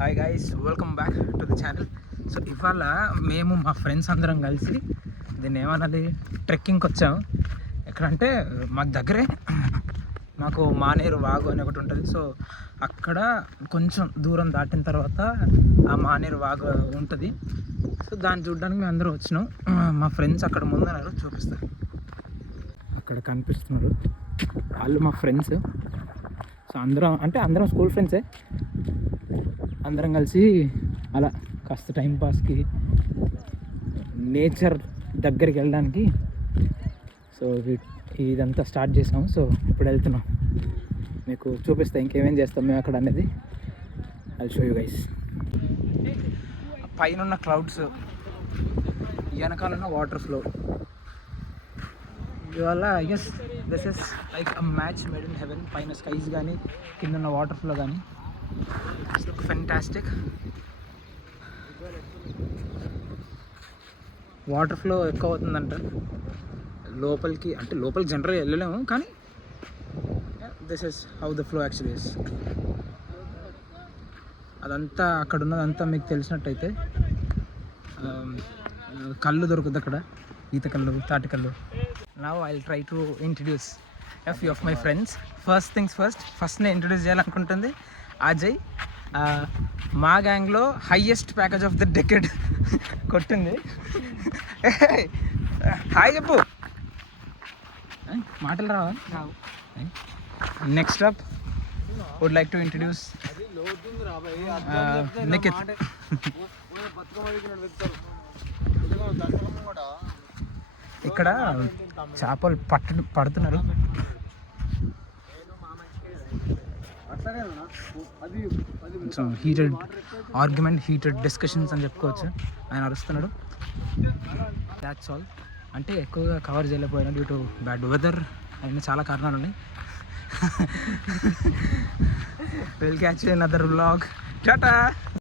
Hi guys, welcome back to the channel. So ఇవాళ మేము మా ఫ్రెండ్స్ అందరం కలిసి దీన్ని ఏమన్నది ట్రెక్కింగ్కి వచ్చాము. ఎక్కడంటే మాకు దగ్గరే మాకు మానేరు వాగు అని ఒకటి ఉంటుంది. సో అక్కడ కొంచెం దూరం దాటిన తర్వాత ఆ మానేరు వాగు ఉంటుంది. సో దాన్ని చూడడానికి మేము అందరూ వచ్చినాం. మా ఫ్రెండ్స్ అక్కడ ముందన్నారు, చూపిస్తారు. అక్కడ కనిపిస్తున్నారు వాళ్ళు మా ఫ్రెండ్స్. సో అందరం స్కూల్ ఫ్రెండ్సే. అందరం కలిసి అలా కాస్త టైంపాస్కి నేచర్ దగ్గరికి వెళ్ళడానికి సో ఇదంతా స్టార్ట్ చేసాము. సో ఇప్పుడు వెళ్తున్నాం, మీకు చూపిస్తా ఇంకేమేం చేస్తాం మేము అక్కడ అనేది. I show you guys. పైన ఉన్న క్లౌడ్స్, వెనకాలన్న వాటర్ ఫ్లో. ఇవాళ yes this is like a match made in heaven. పైన స్కైస్ కానీ కింద ఉన్న వాటర్ ఫ్లో కానీ it's look fantastic. Water flow ఎక్కువ అవుతుందంట లోపలికి, అంటే లోపలికి జనరల్గా వెళ్ళలేము, కానీ this is how the flow actually is. అదంతా అక్కడ ఉన్నదంతా మీకు తెలిసినట్టయితే కళ్ళు దొరుకుతుంది అక్కడ, ఈత కళ్ళు, తాటి కళ్ళు. Now I will try to introduce a few of my friends. First things first నేను ఇంట్రడ్యూస్ చేయాలనుకుంటుంది అజయ్. మా గ్యాంగ్లో highest package of the decade కొట్టింది. హాయ్ చెప్పు. మాటలు రావా? Next up would like to introduce Nikhit. ఇక్కడ చేపలు పడుతున్నారు. So heated argument, heated discussions అని చెప్పుకోవచ్చు. ఆయన అరుస్తున్నాడు. That's all. అంటే ఎక్కువగా కవర్ చేయలేకపోయినా డ్యూ టు బ్యాడ్ వెదర్. అయినా చాలా కారణాలు ఉన్నాయి. Will catch you in other vlog. Tata.